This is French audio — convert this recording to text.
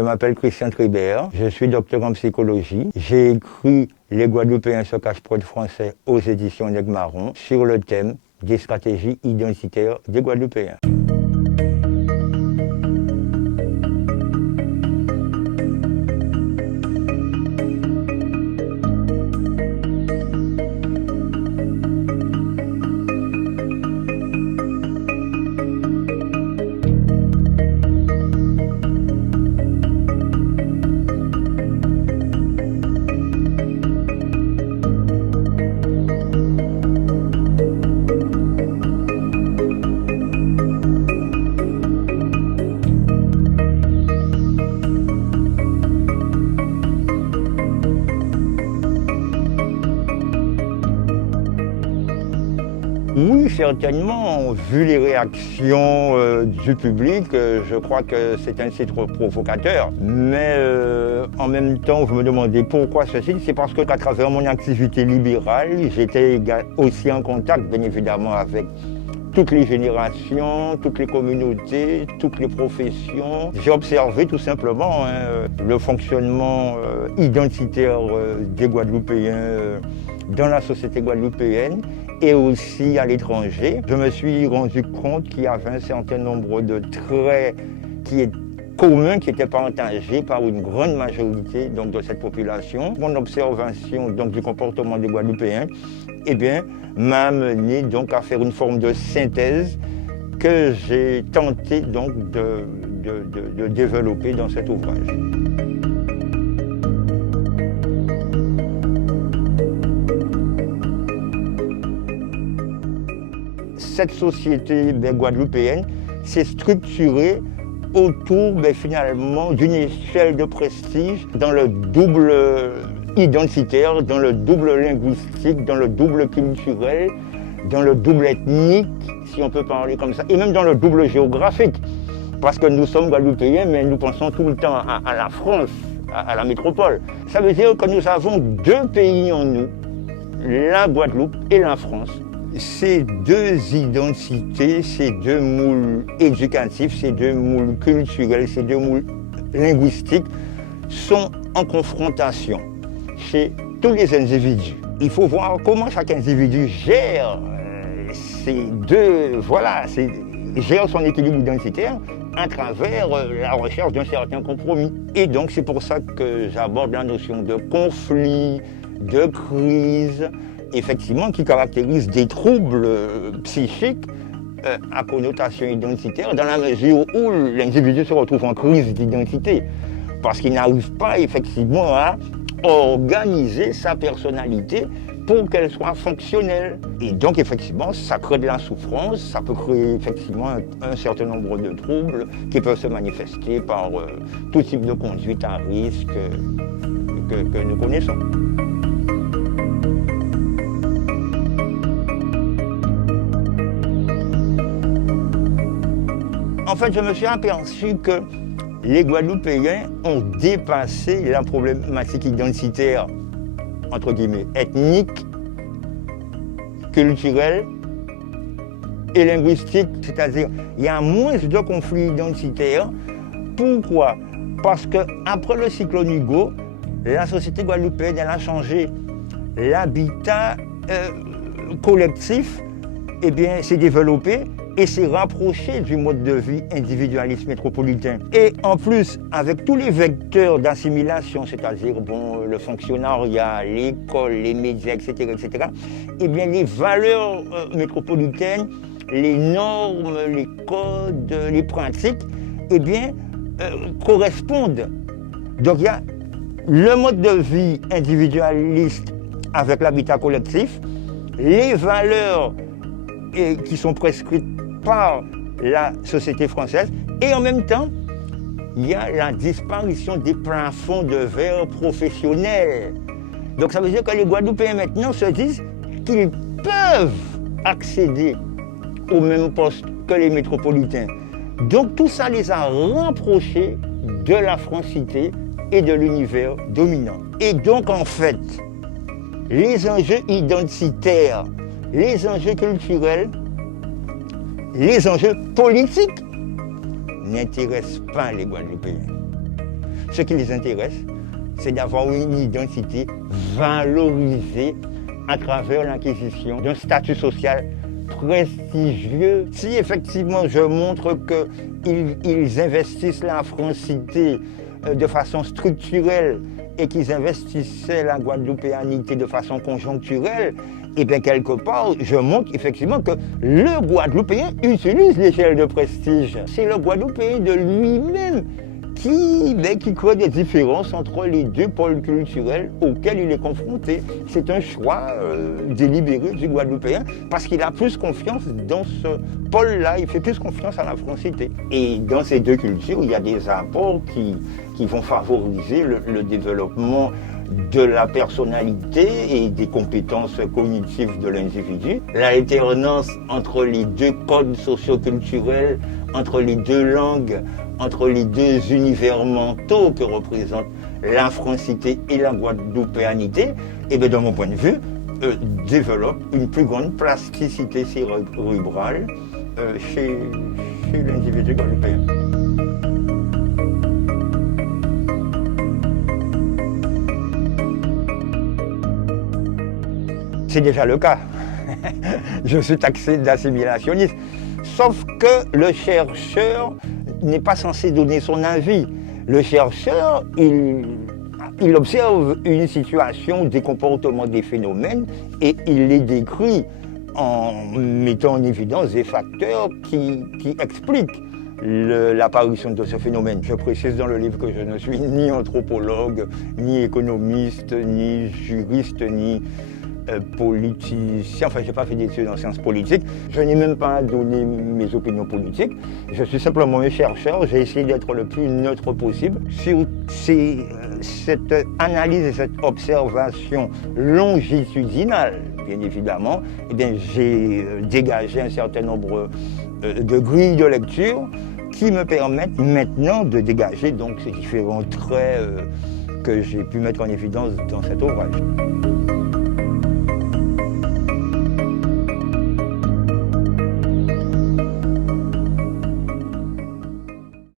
Je m'appelle Christian Tribert, je suis docteur en psychologie. J'ai écrit Les Guadeloupéens se cachent pour être français aux éditions Negmaron sur le thème des stratégies identitaires des Guadeloupéens. Oui, certainement. Vu les réactions du public, je crois que c'est un site provocateur. Mais en même temps, vous me demandez pourquoi ce site. C'est parce qu'à travers mon activité libérale, j'étais aussi en contact, bien évidemment, avec toutes les générations, toutes les communautés, toutes les professions. J'ai observé tout simplement le fonctionnement identitaire des Guadeloupéens dans la société guadeloupéenne et aussi à l'étranger. Je me suis rendu compte qu'il y avait un certain nombre de traits qui est commun, qui étaient partagés par une grande majorité donc, de cette population. Mon observation donc, du comportement des Guadeloupéens m'a amené donc, à faire une forme de synthèse que j'ai tenté donc, de développer dans cet ouvrage. Cette société guadeloupéenne s'est structurée autour finalement d'une échelle de prestige dans le double identitaire, dans le double linguistique, dans le double culturel, dans le double ethnique, si on peut parler comme ça, et même dans le double géographique. Parce que nous sommes Guadeloupéens, mais nous pensons tout le temps à la France, à la métropole. Ça veut dire que nous avons deux pays en nous, la Guadeloupe et la France. Ces deux identités, ces deux moules éducatifs, ces deux moules culturels, ces deux moules linguistiques sont en confrontation chez tous les individus. Il faut voir comment chaque individu gère gère son équilibre identitaire à travers la recherche d'un certain compromis. Et donc c'est pour ça que j'aborde la notion de conflit, de crise, effectivement, qui caractérise des troubles psychiques à connotation identitaire, dans la mesure où l'individu se retrouve en crise d'identité, parce qu'il n'arrive pas effectivement à organiser sa personnalité pour qu'elle soit fonctionnelle. Et donc, effectivement, ça crée de la souffrance, ça peut créer effectivement un certain nombre de troubles qui peuvent se manifester par tout type de conduite à risque que nous connaissons. En fait, je me suis aperçu que les Guadeloupéens ont dépassé la problématique identitaire, entre guillemets, ethnique, culturelle et linguistique. C'est-à-dire, il y a moins de conflits identitaires. Pourquoi? Parce qu'après le cyclone Hugo, la société guadeloupéenne elle a changé. L'habitat collectif s'est développé et s'est rapproché du mode de vie individualiste métropolitain. Et en plus, avec tous les vecteurs d'assimilation, c'est-à-dire le fonctionnariat, l'école, les médias, etc., les valeurs métropolitaines, les normes, les codes, les pratiques, correspondent. Donc il y a le mode de vie individualiste avec l'habitat collectif, les valeurs qui sont prescrites par la société française, et en même temps, il y a la disparition des plafonds de verre professionnels. Donc ça veut dire que les Guadeloupéens maintenant se disent qu'ils peuvent accéder au même poste que les métropolitains. Donc tout ça les a rapprochés de la francité et de l'univers dominant. Et donc en fait, les enjeux identitaires, les enjeux culturels, les enjeux politiques n'intéressent pas les Guadeloupéens. Ce qui les intéresse, c'est d'avoir une identité valorisée à travers l'acquisition d'un statut social prestigieux. Si effectivement je montre qu'ils investissent la francité de façon structurelle et qu'ils investissaient la guadeloupéanité de façon conjoncturelle, et bien quelque part, je montre effectivement que le Guadeloupéen utilise l'échelle de prestige. C'est le Guadeloupéen de lui-même qui crée des différences entre les deux pôles culturels auxquels il est confronté. C'est un choix délibéré du Guadeloupéen parce qu'il a plus confiance dans ce pôle-là, il fait plus confiance à la francité. Et dans ces deux cultures, il y a des apports qui vont favoriser le développement de la personnalité et des compétences cognitives de l'individu. L'alternance entre les deux codes socio-culturels, entre les deux langues, entre les deux univers mentaux que représentent la francité et la guadeloupéanité, et bien, de mon point de vue, développe une plus grande plasticité cérébrale chez l'individu guadeloupéen. C'est déjà le cas. Je suis taxé d'assimilationniste. Sauf que le chercheur n'est pas censé donner son avis. Le chercheur, il observe une situation, des comportements, des phénomènes, et il les décrit en mettant en évidence des facteurs qui expliquent l'apparition de ce phénomène. Je précise dans le livre que je ne suis ni anthropologue, ni économiste, ni juriste, ni politicien, enfin je n'ai pas fait d'études en sciences politiques, je n'ai même pas donné mes opinions politiques, je suis simplement un chercheur, j'ai essayé d'être le plus neutre possible. Sur cette analyse et cette observation longitudinale, bien évidemment, eh bien, j'ai dégagé un certain nombre de grilles de lecture qui me permettent maintenant de dégager donc ces différents traits que j'ai pu mettre en évidence dans cet ouvrage.